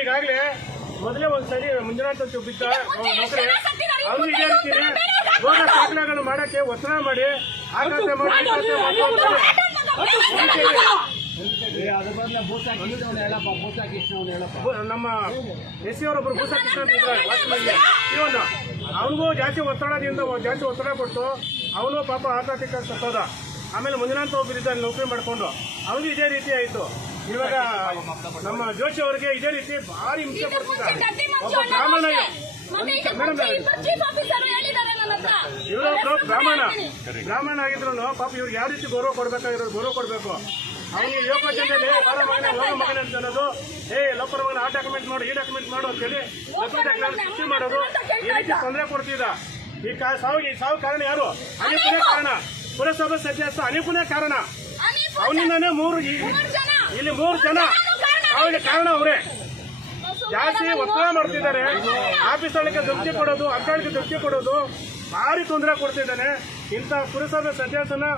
ಈಗಾಗಲೇ ಮೊದಲೇ ಒಂದ್ಸರಿ ಮಂಜುನಾಥ್ ಅಂತ ಬಿದ್ದ ನೌಕರಿ ಅವ್ರು ಇದೇ ರೀತಿ ರೋಗ ದಾಖಲೆಗಳು ಮಾಡಕ್ಕೆ ಒತ್ತಡ ಮಾಡಿ ಆಘಾತ ನಮ್ಮ ಎಸ್ ಅವರೊಬ್ಬರು ಭೂಸಾ ಕೃಷ್ಣ ಅಂತ ಇದ್ದಾರೆ ವಾಚ್ಮನ್ಗೆ ಇವನು ಅವನಿಗೂ ಜಾಸ್ತಿ ಒತ್ತಡ ಕೊಟ್ಟು ಅವನು ಪಾಪ ಆಘಾತಿಕ ಸತ್ತೋದ. ಆಮೇಲೆ ಮಂಜುನಾಥ್ ಒಬ್ಬರಿದ್ದ ನೌಕರಿ ಮಾಡಿಕೊಂಡು ಅವನಿಗೆ ಇದೇ ರೀತಿ ಆಯಿತು. ಇವಾಗ ನಮ್ಮ ಜೋಶಿ ಅವರಿಗೆ ಇದೇ ರೀತಿ ಭಾರಿ ಹಿಂಸೆ ಕೊಡ್ತಿದ್ದಾರೆ. ಒಬ್ಬ ಇವರೊಬ್ರು ಬ್ರಾಹ್ಮಣ ಆಗಿದ್ರು ಪಾಪ ಇವ್ರಿಗೆ ಯಾವ ರೀತಿ ಗೌರವ ಕೊಡಬೇಕು. ಅವನಿಗೆ ಯುವ ಜನರಲ್ಲಿ ಬಾರ ಮಗನೇ ಹೋಗೋ ಮಗನೇ ಅಂತ ಅನ್ನೋದು, ಲೋಪರ ಮಗನ ಆ ಡಾಕ್ಯುಮೆಂಟ್ ಮಾಡು ಈ ಡಾಕ್ಯುಮೆಂಟ್ ಮಾಡು ಅಂತೇಳಿ ಸೃಷ್ಟಿ ಮಾಡೋದು, ಈ ರೀತಿ ತೊಂದರೆ ಕೊಡ್ತಿದ್ದ. ಈ ಸಾವು ಕಾರಣ ಯಾರು? ಅನಿಪುನೇ ಕಾರಣ. ಪುರಸಭಾ ಸದಸ್ಯ ಅನಿಪುನೇ ಕಾರಣ. ಅವನಿಂದಾನೇ ಇಲ್ಲಿ 3 ಜನ ಸಾವಿಗೆ ಕಾರಣ ಅವರೇ. ಜಾಸ್ತಿ ಒತ್ತಡ ಮಾಡ್ತಿದ್ದಾರೆ. ಆಫೀಸ್ ಒಳಗೆ ಧಮಕಿ ಕೊಡೋದು, ಅಧಿಕಾರಿಗೆ ಧಮಕಿ ಕೊಡೋದು, ಭಾರಿ ತೊಂದರೆ ಕೊಡ್ತಿದ್ದಾನೆ. ಇಂಥ ಪುರಸಭೆ ಸದಸ್ಯನ